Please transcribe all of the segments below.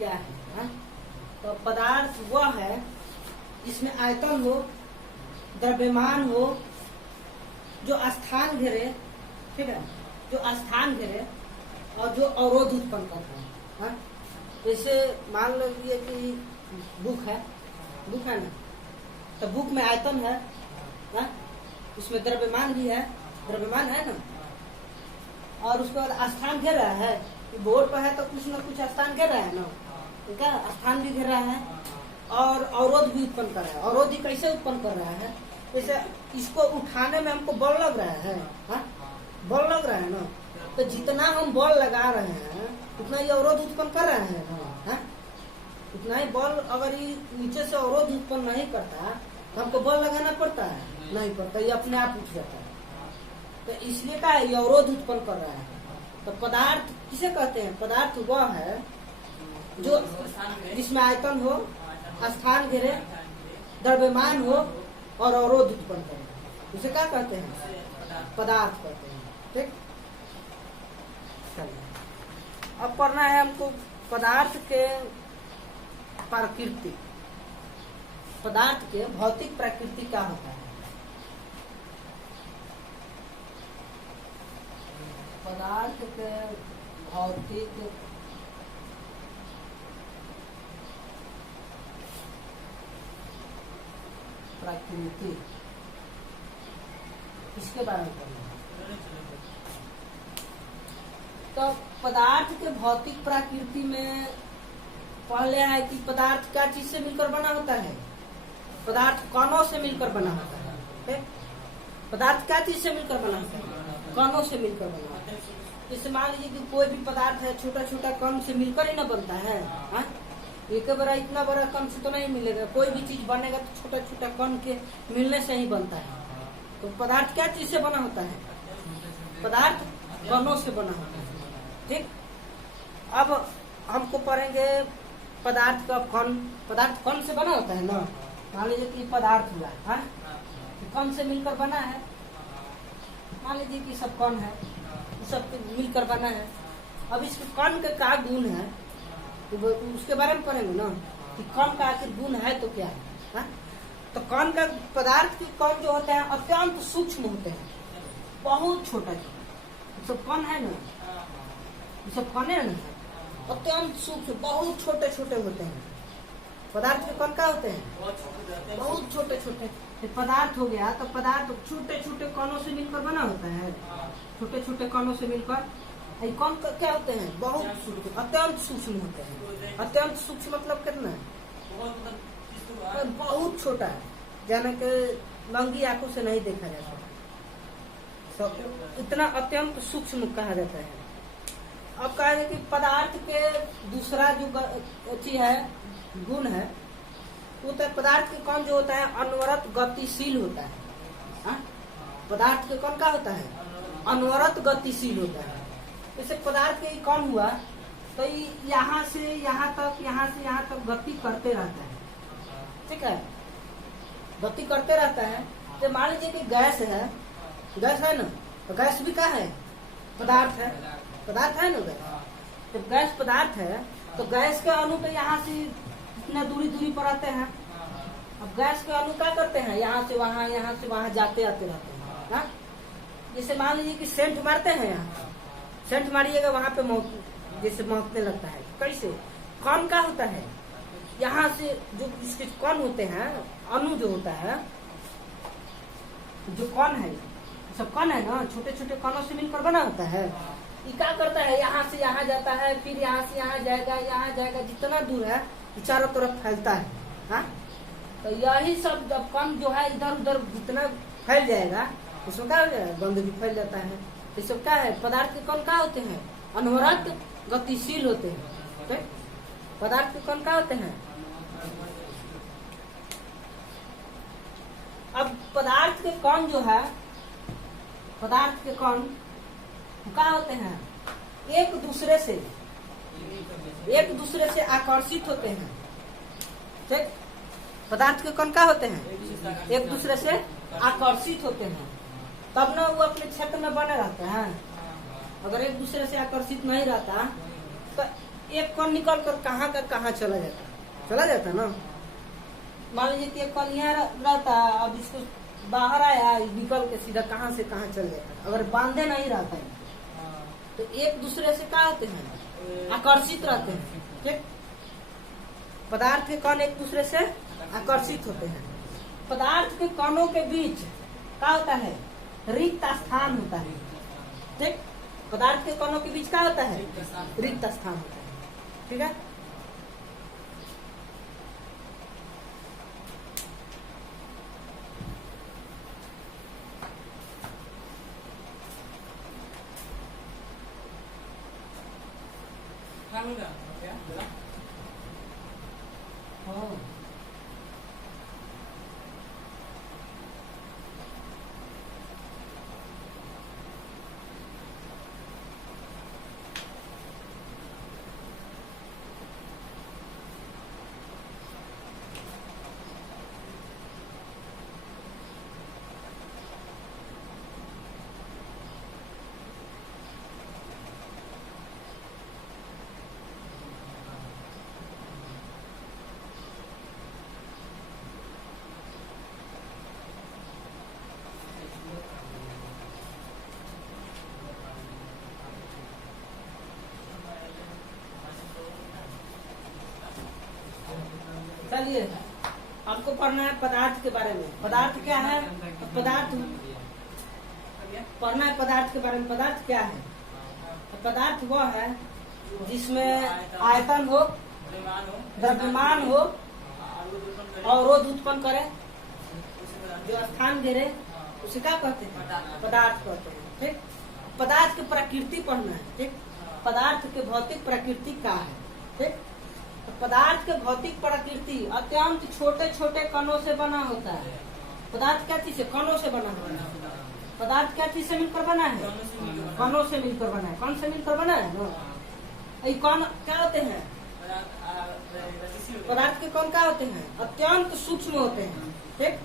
क्या है, हा? तो पदार्थ वह है जिसमें आयतन हो, द्रव्यमान हो, जो स्थान घेरे, ठीक है, जो स्थान घेरे और जो अवरोध उत्पन्न करता है, हा? जैसे मान लीजिए कि बुक है ना, तो बुक में आयतन है, हा? उसमें द्रव्यमान भी है, द्रव्यमान है ना, और उसके बाद स्थान घेर रहा है, बोर्ड पर है तो कुछ न कुछ स्थान घेर रहा है ना, ठीक है, स्थान भी घेर रहा है और अवरोध भी उत्पन्न कर रहा है। अवरोध ही कैसे उत्पन्न कर रहा है, जैसे इसको उठाने में हमको बल लग रहा है, हा? बल लग रहा है ना, तो जितना हम बल लगा रहे हैं उतना ही अवरोध उत्पन्न कर रहे हैं ना, उतना ही बल। अगर ये नीचे से अवरोध उत्पन्न नहीं करता तो हमको बल लगाना पड़ता है, नहीं पड़ता, ये अपने आप उठ जाता है। तो इसलिए क्या है, ये अवरोध उत्पन्न कर रहा है। तो पदार्थ किसे कहते हैं, पदार्थ वह है जो जिसमें आयतन हो, स्थान घेरे, द्रव्यमान हो और अवरोध उत्पन्न करे, उसे क्या कहते हैं, पदार्थ कहते हैं। ठीक, अब पढ़ना है हमको पदार्थ के प्रकृति, पदार्थ के भौतिक प्रकृति क्या होता है। पदार्थ के भौतिक प्रकृति, इसके बारे में पढ़ना है। तो पदार्थ के भौतिक प्रकृति में पहले है कि पदार्थ क्या चीज से मिलकर बना होता है, पदार्थ कणों से मिलकर बना होता है। ठीक? पदार्थ क्या चीज से मिलकर बना होता है, कणों से मिलकर बना होता है। जैसे मान लीजिए कि कोई भी पदार्थ है, छोटा छोटा कण से मिलकर ही ना बनता है, हा? एक बड़ा इतना बड़ा कण से तो नहीं मिलेगा, कोई भी चीज बनेगा तो छोटा छोटा कण के मिलने से ही बनता है। तो पदार्थ क्या चीज से बना होता है, पदार्थ कणों से बना होता है। ठीक, अब हमको पढ़ेंगे पदार्थ का कण। पदार्थ कण से बना होता है ना, मान लीजिए कि पदार्थ हुआ है, कण से मिलकर बना है। मान लीजिए कि सब कण है, सब मिलकर बना है। अब इस कण का क्या गुण है तो उसके बारे में पढ़ेंगे ना, कि कण का आखिर गुण है तो क्या है, हा? तो कण का, पदार्थ के कण जो होते हैं अत्यंत सूक्ष्म होते हैं, बहुत छोटा छोटा सब कण है ना, सब कण है ना, अत्यंत सूक्ष्म बहुत छोटे छोटे होते हैं। पदार्थ के कण क्या होते हैं, बहुत छोटे छोटे। पदार्थ हो गया तो पदार्थ छोटे छोटे कणों से मिलकर बना होता है, छोटे छोटे कणों से मिलकर। कण क्या होते हैं, बहुत अत्यंत सूक्ष्म होते हैं। अत्यंत सूक्ष्म मतलब कितना है, बहुत छोटा है, जाने के नंगी आंखों से नहीं देखा जाता, तो इतना अत्यंत सूक्ष्म कहा जाता है। अब कहा जाए कि पदार्थ के दूसरा जो चीज है, गुण है, वो तो पदार्थ के कण जो होता है अनवरत गतिशील होता है, हा? पदार्थ के कण क्या होता है, अनवरत गतिशील होता है। जैसे पदार्थ के कण हुआ तो यहाँ से यहाँ तक, यहाँ से यहाँ तक गति करते रहता है, ठीक है, गति करते रहता है। तो मान लीजिए कि गैस है, गैस है ना, तो गैस भी क्या है, पदार्थ है, पदार्थ है ना गैस। जब गैस पदार्थ है तो गैस के अणु पे यहाँ से इतना दूरी पर आते हैं। अब गैस के अणु क्या करते हैं, यहाँ से वहाँ जाते आते रहते हैं, हा? जैसे मान लीजिए कि सेंट मारते हैं, यहाँ सेंट मारिएगा वहाँ पे जैसे महकने लगता है। कैसे, कण क्या होता है, यहाँ से जो इसके कण होते हैं, अणु जो होता है, जो कण है, सब कण है ना, छोटे छोटे कणों से मिलकर बना होता है। ये क्या करता है, यहाँ से यहाँ जाता है, फिर यहाँ से यहाँ जाएगा, जितना दूर है चारों तरफ फैलता है, हा? तो यही सब जब कण जो है इधर उधर जितना फैल जाएगा उसमें क्या हो जाएगा, गंदगी फैल जाता है। ये सब क्या है, पदार्थ के कण क्या होते हैं, अनवरत गतिशील होते हैं। ठीक? पदार्थ के कण क्या होते हैं। अब पदार्थ के कण जो है, पदार्थ के कण क्या होते हैं, एक दूसरे से आकर्षित होते हैं। ठीक, पदार्थ के कण क्या होते हैं, एक दूसरे से आकर्षित होते हैं, तब ना वो अपने क्षेत्र में बने रहते हैं। अगर एक दूसरे से आकर्षित नहीं रहता तो एक कण निकल कर कहाँ का कहाँ चला जाता ना। मान लीजिए कि एक कण यहाँ रहता, अब इसको बाहर आया, निकल के सीधा कहाँ से कहाँ चल जाता। अगर बांधे नहीं रहता है तो एक दूसरे से क्या होते हैं, आकर्षित रहते हैं। ठीक, पदार्थ के कण एक दूसरे से आकर्षित होते हैं। पदार्थ के कणों के बीच क्या होता है, रिक्त स्थान होता है। ठीक, पदार्थ के कणों के बीच क्या होता है, रिक्त स्थान होता है। ठीक है, हाँ। चलिए, आपको पढ़ना है पदार्थ के बारे में। पदार्थ क्या है, पदार्थ पढ़ना है पदार्थ के बारे में। पदार्थ क्या है, पदार्थ वह है जिसमें आयतन हो, द्रव्यमान हो, अवरोध उत्पन्न करे, जो स्थान घेरे, उसे क्या कहते हैं, पदार्थ कहते हैं। ठीक, पदार्थ की प्रकृति पढ़ना है। ठीक, पदार्थ के भौतिक प्रकृति क्या है। ठीक, तो पदार्थ के भौतिक प्रकृति अत्यंत छोटे छोटे कणों से बना होता है। पदार्थ क्या चीज है, कणों से बना होता है। पदार्थ क्या चीज से मिलकर बना है, कणों से मिलकर बना है। कण से मिलकर बना है ना। ये कण क्या होते हैं, पदार्थ के कण क्या होते हैं, अत्यंत सूक्ष्म होते हैं। ठीक,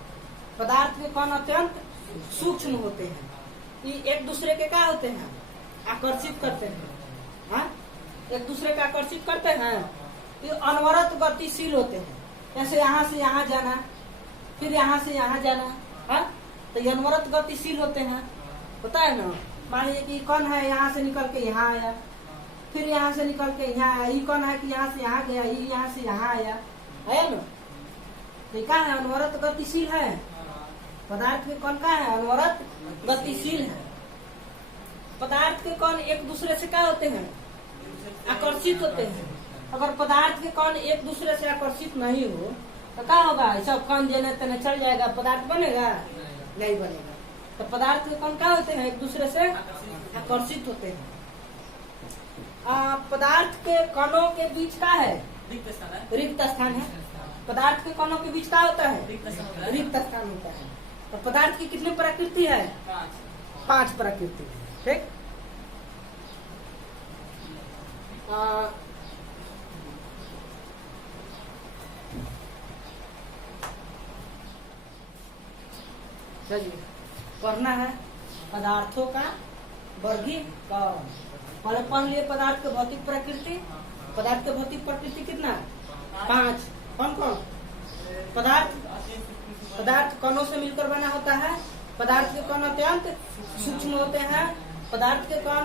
पदार्थ के कण अत्यंत सूक्ष्म होते हैं। ये एक दूसरे के क्या होते हैं, आकर्षित करते हैं। हाँ, एक दूसरे को आकर्षित करते हैं। ये अनवरत गतिशील होते हैं। जैसे यहाँ से यहाँ जाना, फिर यहाँ से यहाँ जाना। हाँ, तो ये अनवरत गतिशील होते हैं, होता है ना। मान लीजिए कि कौन है, यहाँ से निकल के यहाँ आया, फिर यहाँ से निकल के यहाँ आया। ये कौन है कि यहाँ से यहाँ गया, ये यहाँ से यहाँ आया, है ना। तो क्या है, अनवरत गतिशील है। पदार्थ के कौन का है, अनवरत गतिशील है। पदार्थ के कौन एक दूसरे से क्या होते हैं, आकर्षित होते हैं। अगर पदार्थ के कण एक दूसरे से आकर्षित नहीं हो तो क्या होगा, सब कण जने तने चल जाएगा, पदार्थ बनेगा नहीं बनेगा। तो पदार्थ के कण क्या होते हैं, एक दूसरे से आकर्षित होते हैं। पदार्थ के कणों के बीच क्या है, रिक्त स्थान है। पदार्थ के कणों के बीच क्या होता है, रिक्त स्थान होता है। तो पदार्थ की कितनी प्रकृति है, 5 प्रकृति। ठीक, चलिए पढ़ना है पदार्थों का वर्गीकरण। पहले पढ़ लिए पदार्थ के भौतिक प्रकृति। पदार्थ के भौतिक प्रकृति कितना, 5। कौन कौन, पदार्थ कणों से मिलकर बना होता है। पदार्थ के कण अत्यंत सूक्ष्म होते हैं। पदार्थ के कण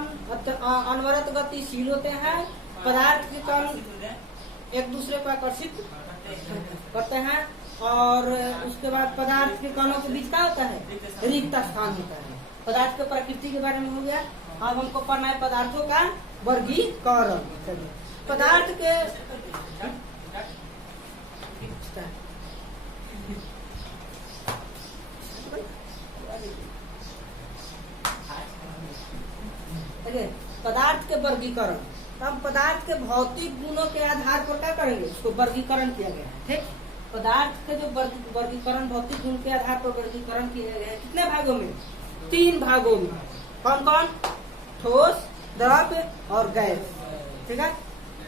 अनवरत गतिशील होते हैं। पदार्थ के कण एक दूसरे को आकर्षित करते हैं। और उसके बाद पदार्थ के कणों के बीच क्या होता है, रिक्त स्थान होता है। पदार्थ के प्रकृति के बारे में हो गया। अब हमको पढ़ना है पदार्थों का वर्गीकरण। पदार्थ के पदार्थ के वर्गीकरण। अब पदार्थ के भौतिक गुणों के आधार पर क्या करेंगे, उसको वर्गीकरण किया गया है। ठीक, पदार्थ के जो वर्गीकरण भौतिक गुण के आधार पर वर्गीकरण किए गए हैं, कितने भागों में, 3 भागों में। कौन कौन, ठोस, द्रव्य और गैस। ठीक है,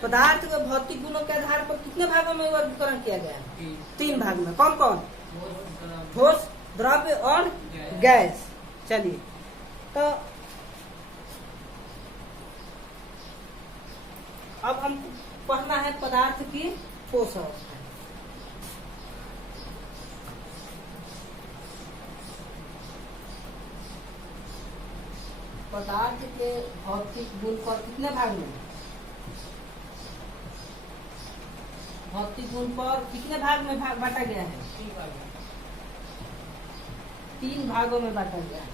पदार्थ के भौतिक गुणों के आधार पर कितने भागों में वर्गीकरण किया गया है, 3 भाग में। कौन कौन, ठोस, द्रव्य और गैस। चलिए, तो अब हम पढ़ना है पदार्थ की ठोस अवस्था। पदार्थ के भौतिक गुण पर कितने भाग में, भौतिक गुण पर कितने भाग में बांटा गया है? 3 भागों में बांटा गया है।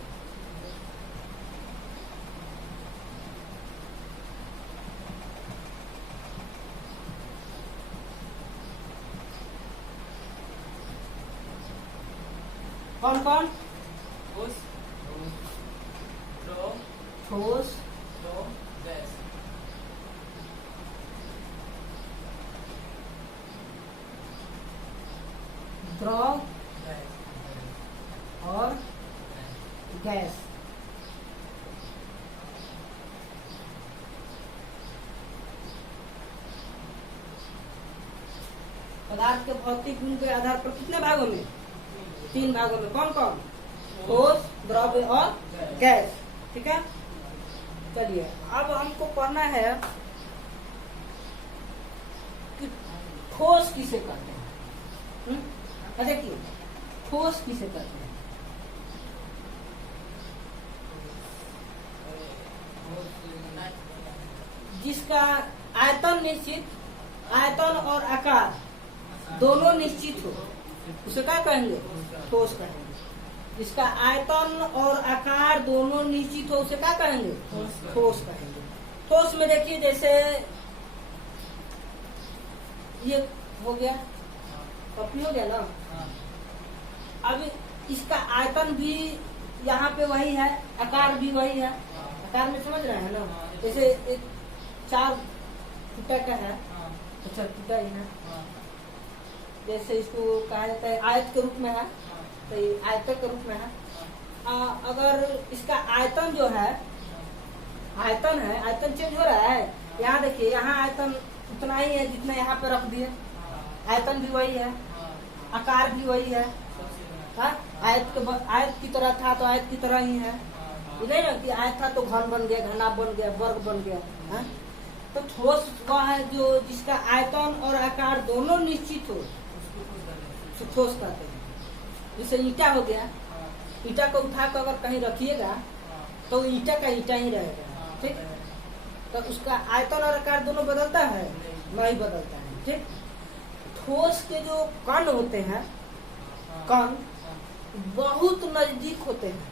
कौन कौन? ठोस, गैस, द्रव और गैस। पदार्थ के भौतिक गुण के आधार पर कितने भागों में? 3 भागों में। कौन कौन? ठोस, द्रव्य और गैस। ठीक है, चलिए अब हमको पढ़ना है कि ठोस किसे कहते हैं। देखिए ठोस किसे कहते हैं? जिसका आयतन निश्चित, आयतन और आकार दोनों निश्चित हो, उसे क्या कहेंगे? ठोस कहेंगे। जिसका आयतन और आकार दोनों निश्चित हो, उसे क्या कहेंगे? ठोस कहेंगे। ठोस में देखिए जैसे ये हो गया, कॉपी हो गया ना। अब इसका आयतन भी यहाँ पे वही है, आकार भी वही है। आकार में समझ रहे हैं ना? जैसे एक 4 फुटा का है तो 4 फुटा ही है। जैसे इसको कहा जाता है आयत के रूप में है, तो ये आयतक के रूप में है। अगर इसका आयतन जो है, आयतन है, आयतन चेंज हो रहा है। यहाँ देखिए, यहाँ आयतन उतना ही है जितना यहाँ पे रख दिए, आयतन भी वही है, आकार भी वही है। आयत की तरह था तो आयत की तरह ही है। नहीं ना कि आयत था तो घन बन गया, घना बन गया, वर्ग बन गया है? तो ठोस वह है जो जिसका आयतन और आकार दोनों निश्चित हो, ठोस कहते हैं। जैसे ईटा हो गया, ईटा को उठा कर अगर कहीं रखिएगा तो ईटा का ईटा ही रहेगा। ठीक, तो उसका आयतन और आकार दोनों बदलता है? नहीं बदलता है। ठीक, ठोस के जो कण होते हैं, कण बहुत नजदीक होते हैं,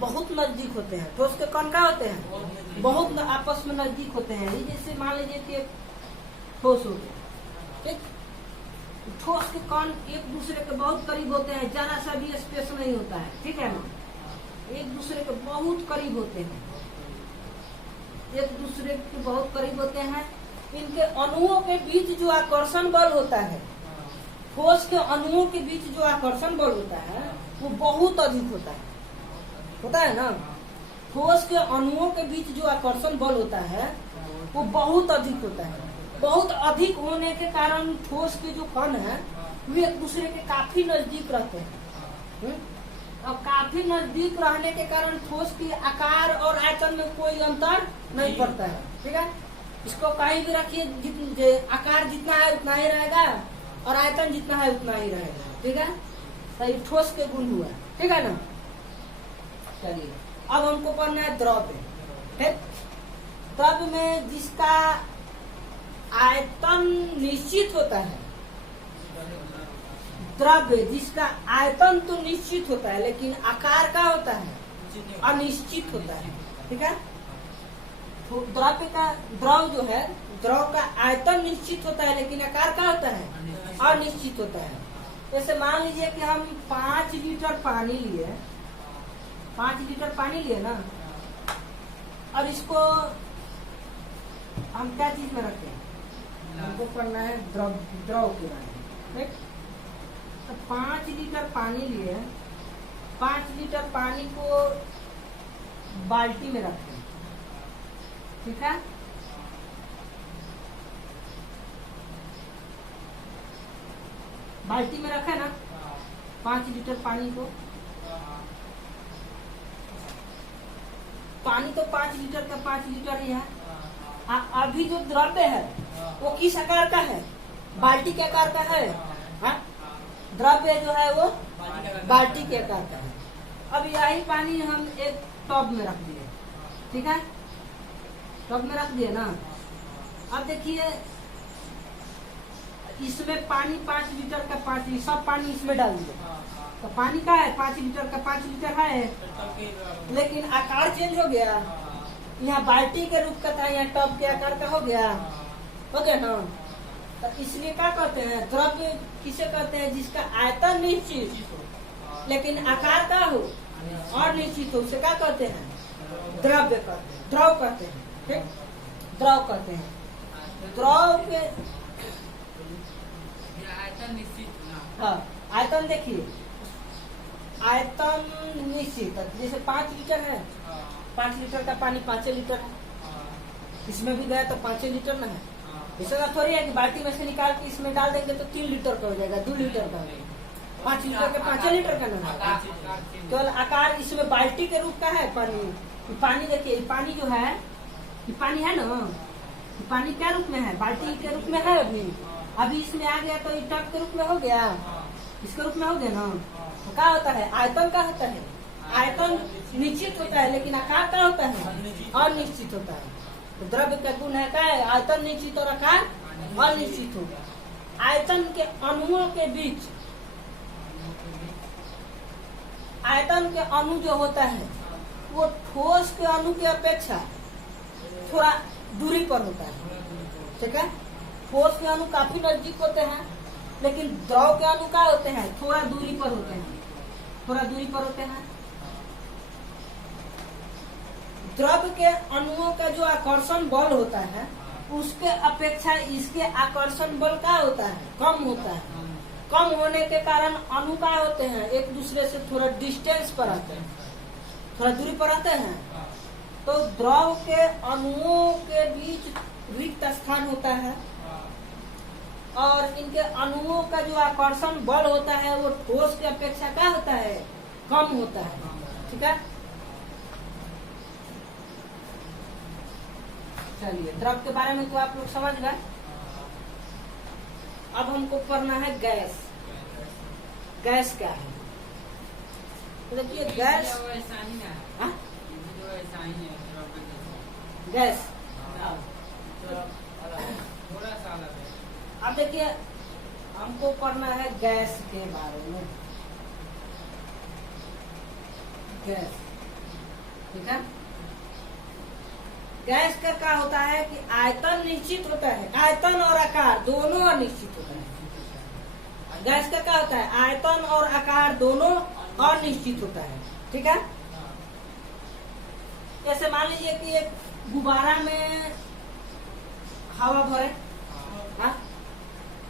बहुत नजदीक होते हैं। ठोस के कण क्या होते हैं? बहुत आपस में नजदीक होते हैं। जैसे मान लीजिए कि ठोस हो गया, ठीक, ठोस के कण एक दूसरे के बहुत करीब होते हैं, जरा सा भी स्पेस नहीं होता है। ठीक है ना? एक दूसरे के बहुत करीब होते हैं, एक दूसरे के बहुत करीब होते हैं। इनके अणुओं के बीच जो आकर्षण बल होता है, ठोस के अणुओं के बीच जो आकर्षण बल होता है वो बहुत अधिक होता है ना? ठोस के अणुओं के बीच जो आकर्षण बल होता है वो बहुत अधिक होता है। बहुत अधिक होने के कारण ठोस के जो कण है वे एक दूसरे के काफी नजदीक रहते हैं। और काफी नजदीक रहने के कारण ठोस के आकार और आयतन में कोई अंतर नहीं पड़ता है। ठीक है, इसको कहीं भी रखिए, आकार जितना है उतना ही रहेगा और आयतन जितना है उतना ही रहेगा। ठीक है, तो ये ठोस के गुण हुआ। ठीक है ना? चलिए अब हमको पढ़ना है द्रव्य। ठीक, द्रव्य में जिसका आयतन निश्चित होता है, द्रव्य जिसका आयतन तो निश्चित होता है लेकिन आकार का होता है अनिश्चित होता है। ठीक है, तो द्रव्य का, द्रव जो है, द्रव का आयतन निश्चित होता है लेकिन आकार का होता है अनिश्चित होता है। जैसे मान लीजिए कि हम 5 लीटर पानी लिए, 5 लीटर पानी लिए ना, और इसको हम क्या चीज में रखते हैं? हमको पढ़ना है द्रव के बारे में। तो 5 लीटर पानी लिए, 5 लीटर पानी को बाल्टी में रखते हैं। ठीक है, बाल्टी में रखा ना 5 लीटर पानी को। पानी तो 5 लीटर का 5 लीटर ही है, अभी जो द्रव्य है वो किस आकार का है? बाल्टी के आकार का है। हाँ? द्रव्य जो है वो बाल्टी के आकार का है। अब यही पानी हम एक टब में रख दिए, ठीक है, टब में रख दिए ना। अब देखिए इसमें पानी 5 लीटर का 5 सब पानी इसमें डाल दिए, तो पानी का है 5 लीटर का 5 लीटर है, लेकिन आकार चेंज हो गया। यहाँ बाल्टी के रूप का था, यहाँ टब के आकार का हो गया ना। तो इसलिए क्या कहते हैं? द्रव्य किसे कहते हैं? जिसका आयतन निश्चित लेकिन आकार का हो और निश्चित हो, उसे क्या कहते हैं? द्रव्य कहते हैं, द्रव कहते हैं। ठीक, द्रव कहते हैं। द्रव के आयतन निश्चित। हाँ, आयतन देखिए, आयतन निश्चित, जैसे 5 लीटर है, 5 लीटर का पानी 5 लीटर है, इसमें भी गया तो 5 लीटर ना है। इसका थोड़ी है कि बाल्टी में से निकाल के इसमें डाल देंगे तो 3 लीटर का हो जाएगा, 2 लीटर का हो जाएगा, 5 लीटर का 5 लीटर का ना है। केवल आकार इसमें बाल्टी के रूप का है पानी। पानी देखिए, पानी जो है, ये पानी है ना, पानी क्या रूप में है? बाल्टी के रूप में है। अभी इसमें आ गया तो ये टब के रूप में हो गया, इसके रूप में हो गया ना। तो क्या होता है? आयतन का होता है, आयतन निश्चित होता है, लेकिन आकार का होता है अनिश्चित होता है। तो द्रव्य का गुण है क्या है? आयतन निश्चित और आकार अनिश्चित होगा। आयतन के अणुओं के बीच, आयतन के अणु जो होता है वो ठोस के अणु की अपेक्षा थोड़ा दूरी पर होता है, ठीक है। ठोस के अणु काफी नजदीक होते हैं, लेकिन द्रव के अणु क्या होते हैं? थोड़ा दूरी पर होते हैं, थोड़ा दूरी पर होते हैं। द्रव्य के अणुओं का जो आकर्षण बल होता है उसके अपेक्षा इसके आकर्षण बल क्या होता है? कम होता है। कम होने के कारण अणु क्या होते हैं? एक दूसरे से थोड़ा डिस्टेंस पर आते हैं, थोड़ा दूरी पर आते हैं। तो द्रव के अणुओं के बीच रिक्त स्थान होता है और इनके अणुओं का जो आकर्षण बल होता है वो ठोस की अपेक्षा क्या होता है? कम होता है, ठीक है। चलिए, द्रव के बारे में तो आप लोग समझ गए। अब हमको पढ़ना है गैस। गैस क्या है? तो देखिए गैस, हाँ? गैस अब देखिए हमको पढ़ना है गैस के बारे में। गैस, ठीक है। गैस का क्या होता है कि आयतन निश्चित होता है, आयतन और आकार दोनों अनिश्चित होता है। गैस का क्या होता है? आयतन और आकार दोनों अनिश्चित होता है, ठीक है। जैसे मान लीजिए कि एक गुब्बारा में हवा भरे, हाँ,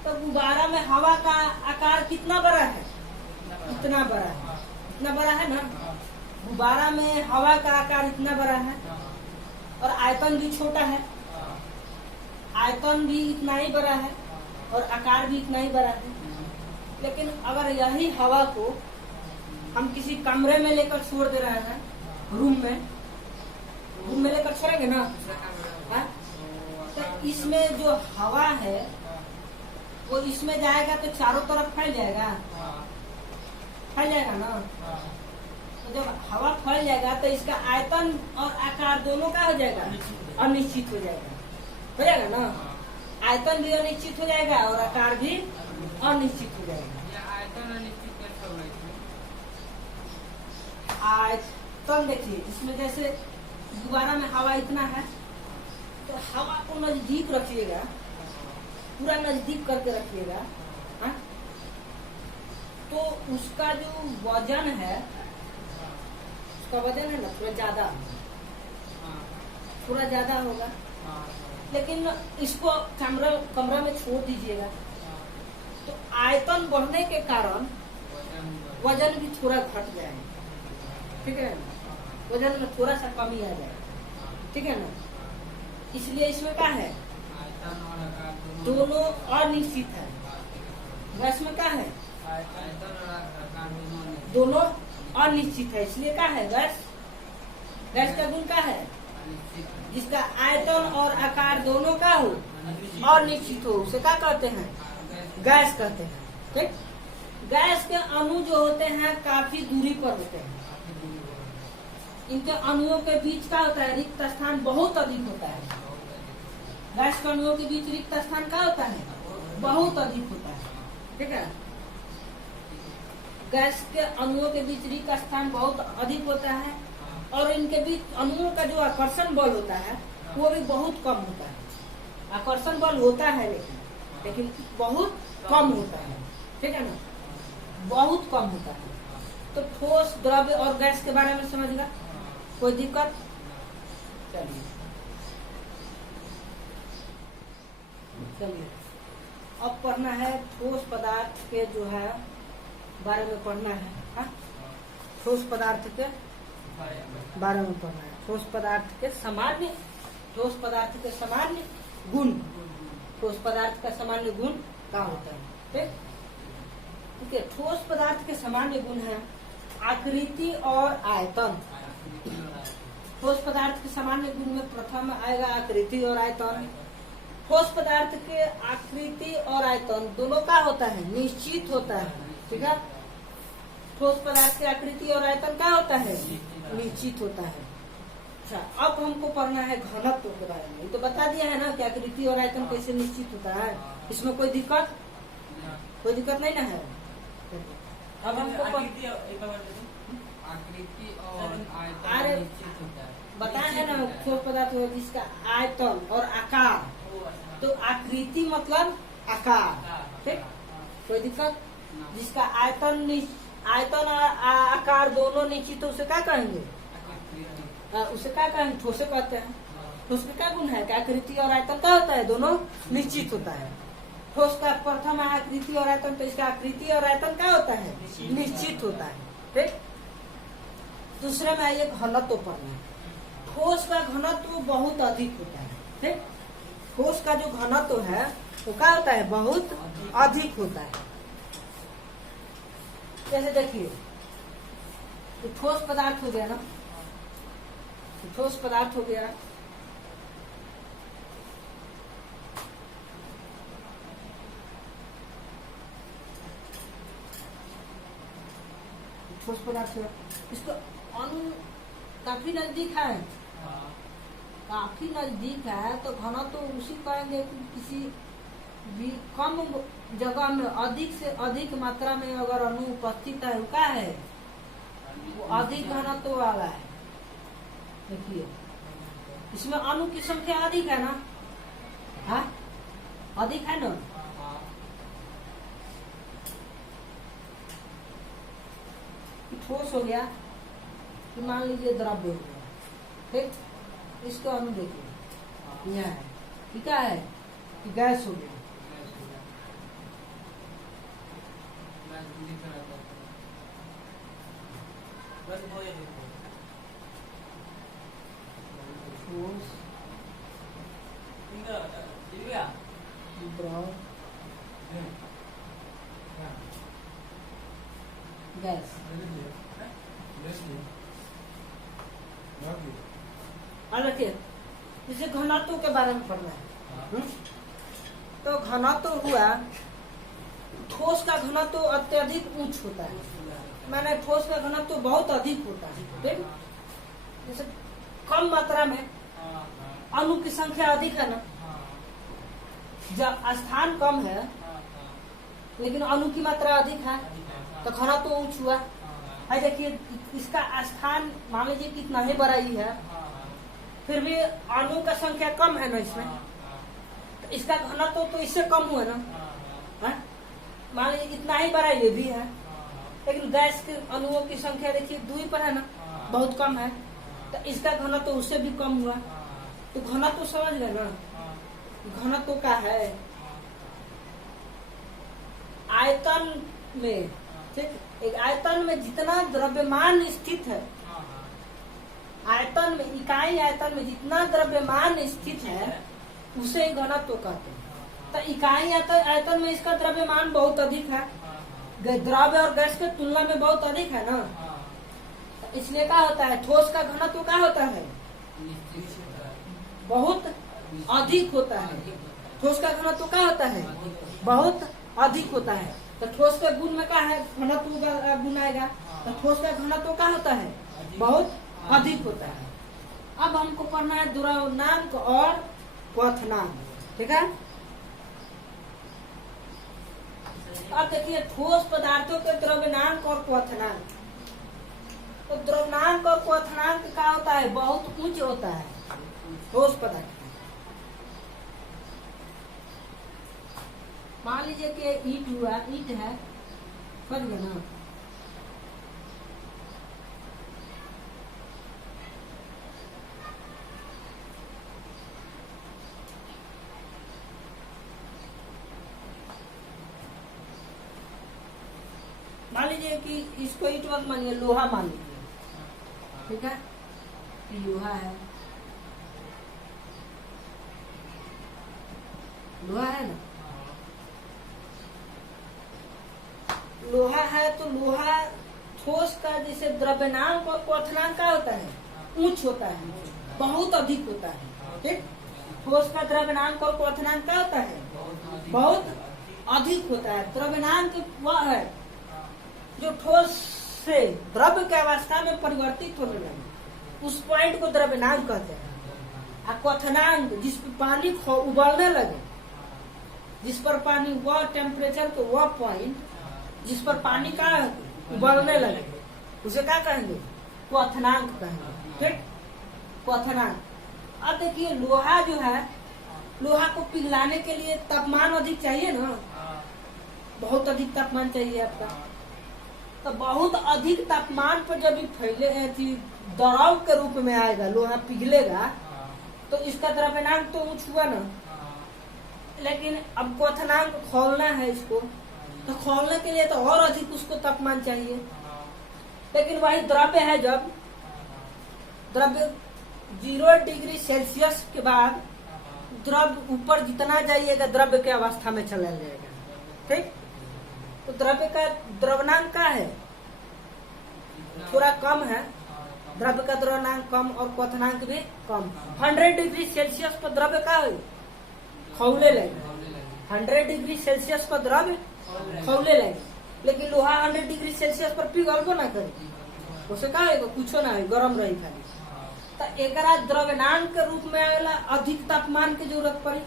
तो गुब्बारा में हवा का आकार कितना बड़ा है? इतना बड़ा है, इतना बड़ा है ना। गुब्बारा में हवा का आकार इतना बड़ा है और आयतन भी छोटा है, आयतन भी इतना ही बड़ा है और आकार भी इतना ही बड़ा है। लेकिन अगर यही हवा को हम किसी कमरे में लेकर छोड़ दे रहे हैं, रूम में लेकर छोड़ेंगे ना, हाँ? तो इसमें जो हवा है वो इसमें जाएगा तो चारों तरफ फैल जाएगा ना। तो जब हवा फैल जाएगा तो इसका आयतन और आकार दोनों का हो जाएगा? अनिश्चित हो जाएगा ना। आयतन भी अनिश्चित हो जाएगा और आकार भी अनिश्चित हो जाएगा। आयतन अनिश्चित कैसे होगा इसमें? आयतन देखिए, इसमें जैसे गुब्बारा में हवा इतना है तो हवा को नजदीक रखिएगा, पूरा नजदीक करके रखिएगा, हाँ? तो उसका जो वजन है, उसका वजन है ना थोड़ा ज्यादा होगा। लेकिन इसको कमरा में छोड़ दीजिएगा तो आयतन बढ़ने के कारण वजन भी थोड़ा घट जाएगा, ठीक है ना। वजन में थोड़ा सा कमी आ जाएगा, ठीक है ना। इसलिए इसमें क्या है? दोनों अनिश्चित है। गैस में क्या है? दोनों अनिश्चित है, इसलिए क्या है? गैस का गुण क्या है? जिसका आयतन और आकार दोनों का हो और निश्चित हो, उसे क्या कहते हैं? गैस कहते हैं। ठीक, गैस के अणु जो होते हैं काफी दूरी पर होते हैं। इनके अणुओं के बीच क्या होता है? रिक्त स्थान बहुत अधिक होता है। गैस के अणुओं के बीच रिक्त स्थान क्या होता है? बहुत अधिक होता है। ठीक है, गैस के अणुओं के बीच रिक्त स्थान बहुत अधिक होता है और इनके बीच अणुओं का जो आकर्षण बल होता है वो भी बहुत कम होता है। आकर्षण बल होता है लेकिन बहुत कम होता है। ठीक है ना, बहुत कम होता है। तो ठोस, द्रव्य और गैस के बारे में समझ कोई दिक्कत? चलिए अब पढ़ना है ठोस पदार्थ के जो है बारे में पढ़ना है। हा? ठोस पदार्थ के बारे में पढ़ना है। ठोस पदार्थ के सामान्य गुण, ठोस पदार्थ का सामान्य गुण क्या होता है? ठीक है, ठोस पदार्थ के सामान्य गुण है आकृति और आयतन। ठोस पदार्थ के सामान्य गुण में प्रथम आएगा आकृति और आयतन। ठोस पदार्थ के आकृति और आयतन दोनों का होता है? निश्चित होता है। ठीक है, ठोस पदार्थ की आकृति और आयतन क्या होता है? निश्चित होता है। अच्छा, अब हमको पढ़ना है घनत्व के बारे में। तो बता दिया है ना कि आकृति और आयतन कैसे निश्चित होता है। इसमें कोई दिक्कत नहीं ना है। अब हमको आकृति और आयतन निश्चित होता है। बताया है ना ठोस पदार्थ जिसका आयतन और आकार। तो आकृति मतलब आकार। ठीक, कोई दिक्कत? जिसका आयतन और आकार दोनों निश्चित, तो उसे क्या कहेंगे? उसे क्या कहेंगे? ठोस कहते हैं। ठोस का क्या गुण है? कि आकृति और आयतन क्या होता है? दोनों निश्चित होता है। ठोस का प्रथम है आकृति और आयतन, तो इसका आकृति और आयतन क्या होता है? निश्चित होता है। ठीक, दूसरे में आइए घनत्व पढ़ना है। ठोस का घनत्व बहुत अधिक होता है। ठीक, ठोस का जो घनत्व है वो क्या होता है? बहुत अधिक होता है। जैसे देखिए, तो ठोस पदार्थ हो गया ना, तो ठोस पदार्थ हो गया। ठोस पदार्थ है, इसको अणु काफी नजदीक है, काफी नजदीक है, तो घनत्व तो उसी कहेंगे कि किसी भी कम जगह में अधिक से अधिक मात्रा में अगर अणु उपस्थित है, क्या है? वो अधिक घनत्व वाला है। देखिए, इसमें अणु की संख्या अधिक है ना? हाँ, अधिक है ना? ठोस हो गया, कि मान लीजिए द्रव्य हो गया। ठीक, इसको अणु देखिए यहाँ है, ठीक है, कि गैस हो गया। ठोस, गैस। और देखिए, जैसे घनत्व के बारे में पढ़ना है। तो घनत्व हुआ, ठोस का घनत्व अत्यधिक उच्च होता है, माने ठोस का घनत्व बहुत अधिक होता है। ठीक, जैसे कम मात्रा में अणु की संख्या अधिक है ना, जब स्थान कम है लेकिन अणु की मात्रा अधिक है, तो घनत्व उच्च हुआ है। देखिए, इसका स्थान मान लीजिए कितना ही बड़ा ही है, फिर भी अणु का संख्या कम है ना इसमें, तो इसका घनत्व तो इससे कम हुआ ना। मान लीजिए इतना ही बड़ा ये भी है, लेकिन गैस के अणुओं की संख्या देखिए दूरी पर है ना, बहुत कम है, तो इसका घनत्व उससे भी कम हुआ। तो घनत्व समझ गए ना, घनत्व का है आयतन में। ठीक, एक आयतन में जितना द्रव्यमान स्थित है, आयतन में, इकाई आयतन में जितना द्रव्यमान स्थित है उसे घनत्व कहते हैं। तो इकाई आयतन में इसका द्रव्यमान बहुत अधिक है, द्रव्य और गैस के तुलना में बहुत अधिक है ना, तो इसलिए क्या होता है? ठोस का घनत्व क्या होता है? बहुत अधिक होता है। ठोस का घनत्व क्या होता है? बहुत अधिक होता है। तो ठोस के गुण में क्या है? घनत्व का गुण आएगा। तो ठोस का घनत्व क्या होता है? बहुत अधिक होता है। अब हमको पढ़ना है द्रव्यनांक और क्वथनांक, ठीक है। अब देखिए ठोस पदार्थों के द्रव्यनांक और क्वथनांक। तो द्रव्यनांक और क्वथनांक क्या होता है? बहुत उच्च होता है ठोस पदार्थ। मान लीजिए कि ईंट हुआ, ईंट है, समझ गए ना। मान लीजिए कि इसको ईंट मत मानिए, लोहा मान लीजिए, ठीक है। ये लोहा है, लोहा है ना। लोहा है तो लोहा ठोस का जैसे द्रव्यनांक और क्वथनांक क्या होता है? उच्च होता है, बहुत अधिक होता है, ठीक। ठोस का द्रव्यनांक और क्वथनांक क्या होता है? बहुत अधिक होता है। द्रव्यनांक वह है जो ठोस से द्रव्य की अवस्था में परिवर्तित होने लगे, उस पॉइंट को द्रव्यनांक कहते हैं। और क्वथनांक जिस पर पानी उबलने लगे, जिस पर पानी वह टेम्परेचर को वह पॉइंट जिस पर पानी का उबलने लगे, उसे क्या कहेंगे? क्वथनांक कहेंगे, ठीक। क्वथनांक। अब देखिए लोहा जो है, लोहा को पिघलाने के लिए तापमान अधिक चाहिए ना, बहुत अधिक तापमान चाहिए आपका। तो बहुत अधिक तापमान पर जब ये फैले दबाव के रूप में आएगा, लोहा पिघलेगा, तो इसका द्रव्यनांक तो उच्च हुआ ना। लेकिन अब क्वथनांक खोलना है इसको, तो खोलने के लिए तो और अधिक उसको तापमान चाहिए। लेकिन वही द्रव्य है, जब द्रव्य 0 डिग्री सेल्सियस के बाद द्रव्य ऊपर जितना जाइएगा द्रव्य के अवस्था में चला जाएगा, ठीक। तो द्रव्य का द्रव्यनांक क्या है? थोड़ा कम है, द्रव्य का द्रव्यनांक कम और क्वथनांक भी कम। 100 डिग्री सेल्सियस पर द्रव्य का खौले लगे, 100 डिग्री सेल्सियस पर द्रव्य खौले लगे। लेकिन लोहा 100 डिग्री सेल्सियस पर पिघलबो ना करे, उसे क्या होगा? कुछो ना हो, गरम रही खाली। तो एकरा द्रव्यनांक के रूप में आएगा अधिक तापमान की जरूरत पड़ी।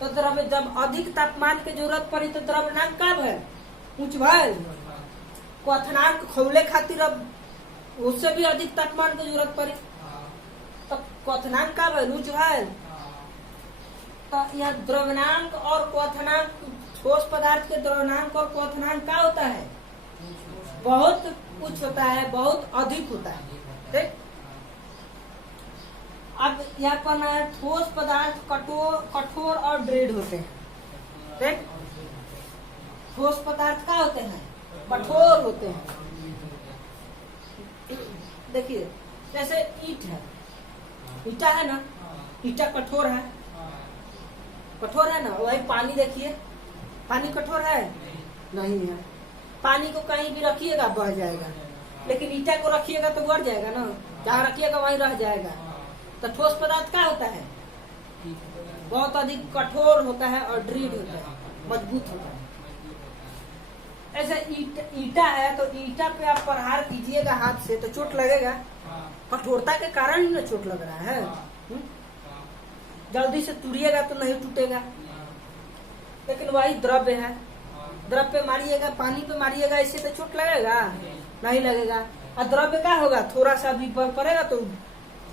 तो द्रव्य जब अधिक तापमान की जरूरत पड़ी तो द्रव्यनांक का भय ऊंच भय। क्वथनांक खौले खातिर अब उससे भी अधिक तापमान की जरूरत पड़ी, तो क्वथनांक का भय ऊंच भय। तो यह द्रव्यनांक और क्वथनांक, ठोस पदार्थ के द्रव्यनांक और क्वथनांक क्या होता है? बहुत उच्च होता है, बहुत अधिक होता है, ठीक। अब यहाँ पर ठोस पदार्थ कठोर और दृढ़ होते हैं, ठीक। ठोस पदार्थ क्या होते हैं? कठोर होते हैं। देखिए जैसे ईंट है, ईटा है ना, ईटा कठोर है, कठोर है ना। वही पानी देखिए, पानी कठोर है? नहीं है। पानी को कहीं भी रखिएगा बह जाएगा, लेकिन ईटा को रखिएगा तो बढ़ जाएगा ना, जहाँ रखिएगा वहीं रह जाएगा। तो ठोस पदार्थ क्या होता है? बहुत अधिक कठोर होता है और दृढ़ होता है, मजबूत होता है। ऐसे ईटा है, तो ईटा पे आप प्रहार कीजिएगा हाथ से तो चोट लगेगा, कठोरता के कारण ही ना चोट लग रहा है। जल्दी से तुड़िएगा तो नहीं टूटेगा। लेकिन वही द्रव्य है, द्रव्य पे मारिएगा, पानी पे मारिएगा, इससे तो चोट लगेगा? नहीं लगेगा। और द्रव्य क्या होगा? थोड़ा सा भी पड़ेगा तो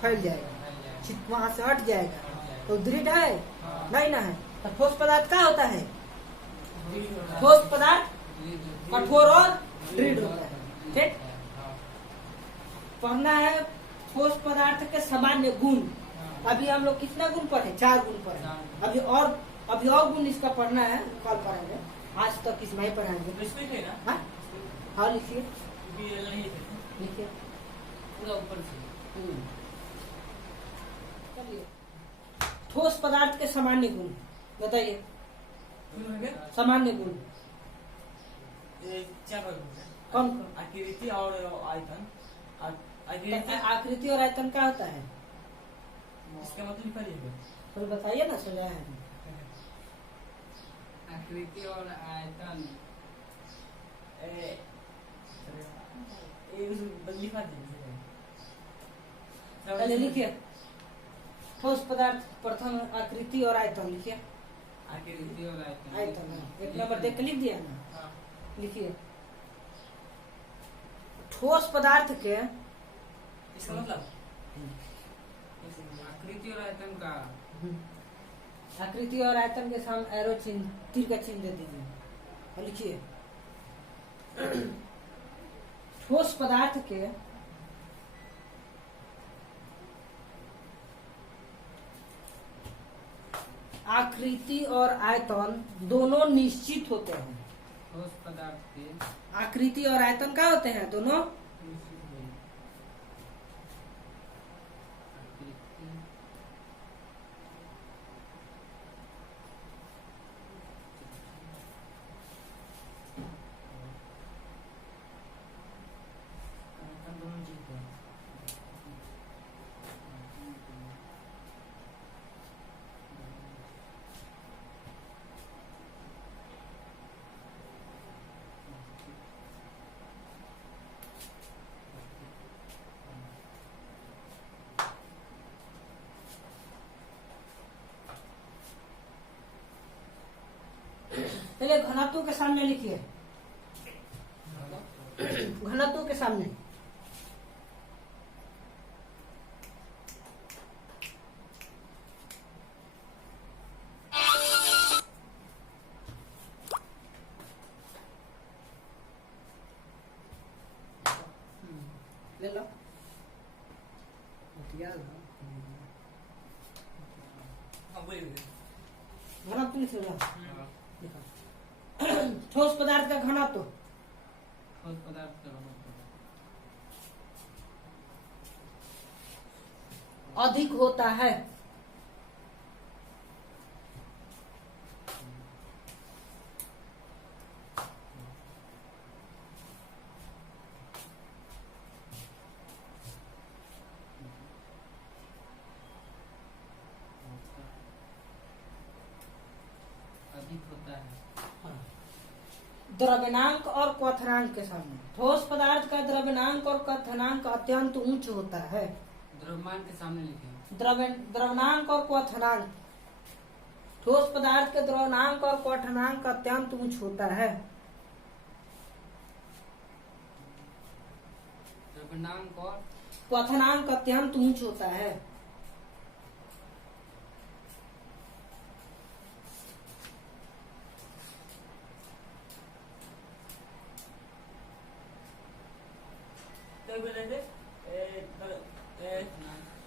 फैल जाएगा, वहां से हट जाएगा। तो दृढ़ है? नहीं ना है। तो ठोस पदार्थ क्या होता है? ठोस पदार्थ कठोर और दृढ़ होता है, ठीक। पढ़ना है ठोस पदार्थ के सामान्य गुण। अभी हम लोग कितना गुण पढ़े? 4 गुण पढ़े। अभी और गुण इसका पढ़ना है, कल पढ़ेंगे। आज तक इसमें ही पढ़ाएंगे। हाँ लिखिए, लिखिए पूरा ऊपर से। ठोस पदार्थ के सामान्य गुण बताइए। सामान्य गुण कौन? आकृति और आयतन। आकृति और आयतन क्या होता है? इसका मतलब लिखा जाएगा। तो बताइए ना समझाया है। आकृति और आयतन लिखा दीजिए। पहले लिखिए ठोस पदार्थ प्रथम आकृति और आयतन लिखिए। आकृति और आयतन। आयतन है। एक नंबर देख के लिख दिया ना। हाँ। लिखिए ठोस पदार्थ के इसका मतलब आकृति और आयतन का आकृति और आयतन के सामने एरो चिन्ह तीर का चिन्ह दे दीजिए और लिखिए ठोस पदार्थ के आकृति और आयतन दोनों निश्चित होते हैं। ठोस पदार्थ के आकृति और आयतन क्या होते हैं? दोनों पहले घनत्व के सामने लिखिए। घनत्व के सामने ले लो घनत्व लिख लो। ठोस पदार्थ का घनत्व ठोस पदार्थ का घनत्व अधिक होता है अधिक होता है द्रव्यनांक और क्वथनांक के सामने। ठोस पदार्थ का द्रव्यनांक और क्वथनांक अत्यंत उच्च होता है। द्रव्यमान के सामने लिखे। द्रव्यनांक और क्वथनांक ठोस पदार्थ के द्रव्यनांक और क्वथनांक अत्यंत उच्च होता है। द्रव्यनांक और क्वथनांक अत्यंत उच्च होता है।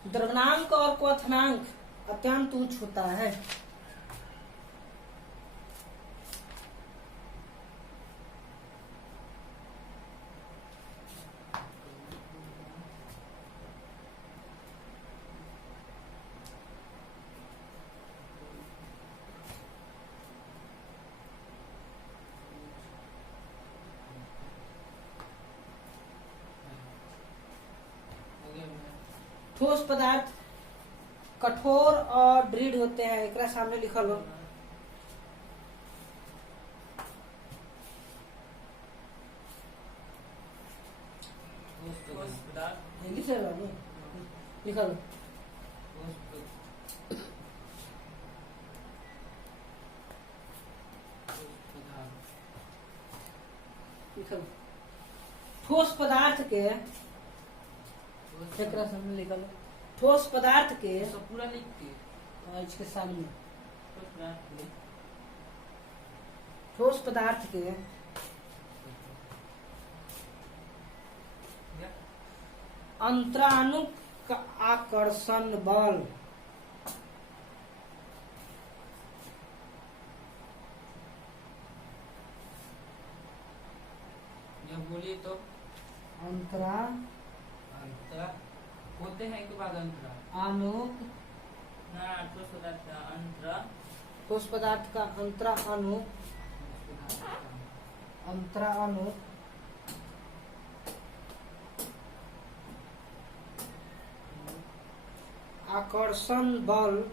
द्रव्यनांक और क्वथनांक अत्यंत उच्च होता है। ठोस पदार्थ कठोर और दृढ़ होते हैं। एकरा सामने लिखल लो। ठोस पदार्थ लिखे लो नी। लिखल लो लिखल लो। ठोस पदार्थ के एकरा सामने लिखल लो। ठोस पदार्थ के तो पूरा लिख के इसके सामने ठोस पदार्थ के ठोस पदार्थ के अंतरानुक आकर्षण बल जब बोलिए तो अंतरा अंतरा होते हैं के बाद अंतरा अनुक ना ठोस पदार्थ का अंतरा ठोस पदार्थ का अंतरा अनुक अंतरा अनुक आकर्षण बल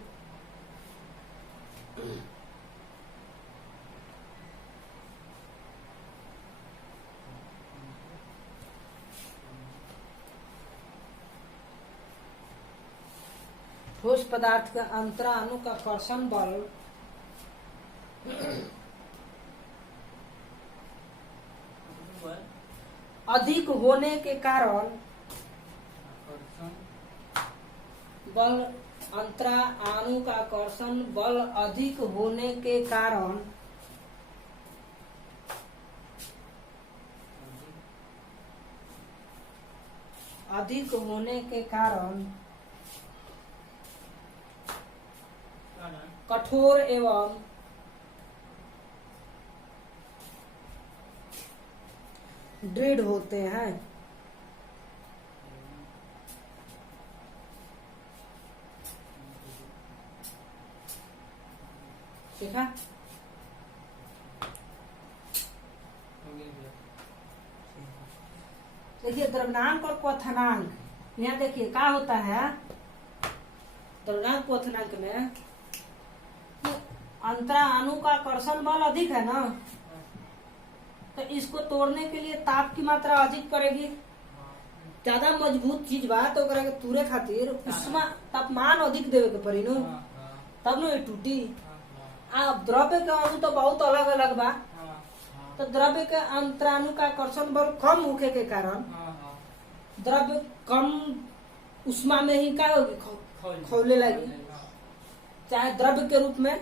ठोस पदार्थ का अंतरानुक आकर्षण बल अधिक होने के कारण बल अंतरानुक आकर्षण बल अधिक होने के कारण कठोर एवं दृढ़ होते हैं। ठीक है। देखिए द्रव्यनांक और क्वथनांक, यहाँ देखिए क्या होता है। द्रव्यनांक क्वथनांक में अंतराणु का आकर्षण बल अधिक है ना, तो इसको तोड़ने के लिए ताप की मात्रा अधिक करेगी। ज्यादा मजबूत चीज बा तो ओकरा के तूरे खातिर उष्मा तापमान अधिक देवे के पड़ी नु, तब न ये टूटी। अब द्रव्य के अणु तो बहुत अलग अलग बा, तो द्रव्य के अंतराणु का आकर्षण बल कम होने के कारण द्रव्य कम उष्मा में ही क्या होगी, खौले लगी। चाहे द्रव्य के रूप में,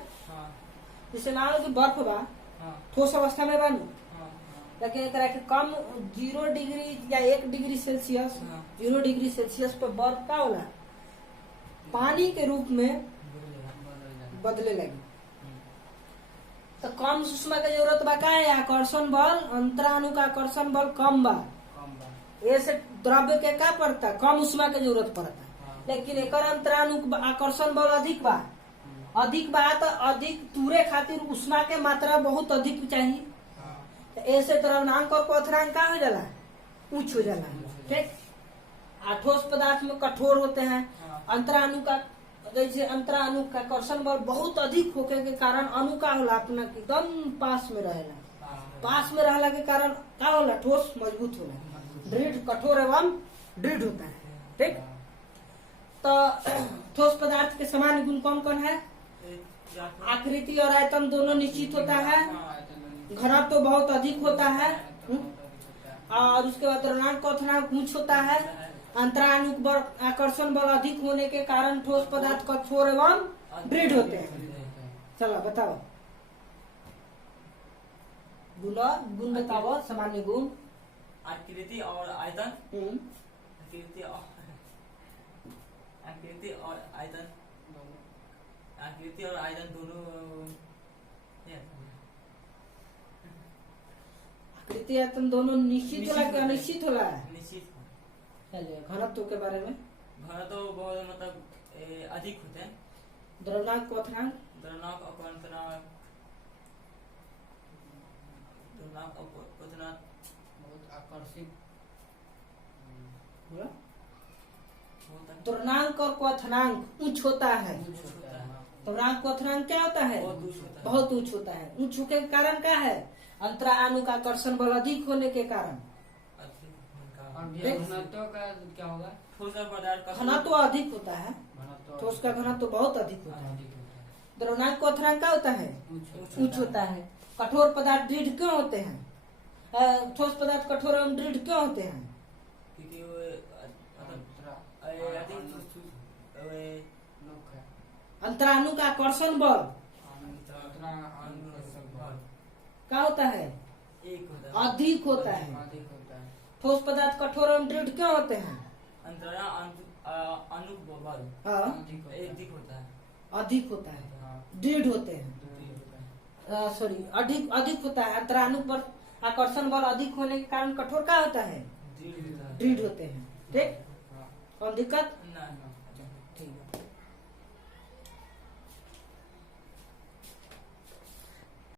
जैसे मान लो कि बर्फ बा ठोस अवस्था में बानू, लेकिन एकरा के कम 0 डिग्री या 1 डिग्री सेल्सियस 0 डिग्री सेल्सियस पर बर्फ का होला पानी के रूप में बदले लगी। तो कम उष्मा की जरूरत बा, का है आकर्षण बल, अंतराणु का आकर्षण बल कम बा, ऐसे द्रव्य के क्या पड़ता, कम उष्मा की जरूरत पड़ता। लेकिन एक अंतराणु आकर्षण बल अधिक बा, तो अधिक तूरे खातिर उष्मा के मात्रा बहुत अधिक चाहिए। तो ऐसे द्रव्यनांक और क्वथनांक का हो जाला, उच्च हो जाला। ठीक। ठोस पदार्थ में कठोर होते हैं। अंतराणु का जैसे अंतराणु का आकर्षण बल बहुत अधिक होने के कारण अणु का होला अपना एकदम पास में रहेला, पास में रहला के कारण क्या होला, ठोस मजबूत होला, दृढ़ कठोर एवं दृढ़ होता है। ठीक। तो ठोस पदार्थ के समान गुण कौन कौन है? आकृति और आयतन दोनों निश्चित होता है, घनत्व तो बहुत अधिक होता है, और उसके बाद द्रव्यनांक क्वथनांक उच्च होता है। अंतराणु बल आकर्षण बल अधिक होने के कारण ठोस पदार्थ कठोर एवं दृढ़ होते हैं। चलो बताओ गुण बताओ, सामान्य गुण। आकृति और आयतन, आकृति और आयतन दोनों आकृति आयतन दोनों निश्चित होला कि अनिश्चित होला? निश्चित। चलिए घनत्व के बारे में। घनत्व बहुत मतलब अधिक होते हैं। द्रव्यनांक क्वथनांक, द्रव्यनांक और क्वथनांक बहुत आकर्षित। द्रव्यनांक और क्वथनांक उच्च होता है। द्रव्यनांक क्वथनांक क्या होता है? बहुत उच्च होता है। उच्च होने के कारण क्या है? अंतराणु का आकर्षण बल अधिक होने के कारण। घनत्व का क्या होगा? ठोस पदार्थ का घनत्व अधिक होता है, ठोस का घनत्व बहुत अधिक होता है। द्रव्यनांक क्वथनांक क्या होता है? उच्च होता है। कठोर पदार्थ दृढ़ क्यों होते हैं? ठोस पदार्थ कठोर एवं दृढ़ क्यों होते हैं? अंतराणु का आकर्षण बल क्या होता है? अधिक होता है। ठोस पदार्थ कठोर एवं दृढ़ क्यों होते हैं? अधिक होता है, दृढ़ होते हैं। सॉरी, अधिक होता है। अंतराणु पर आकर्षण बल अधिक होने के कारण कठोर क्या होता है? दृढ़ होते हैं। ठीक। कौन दिक्कत?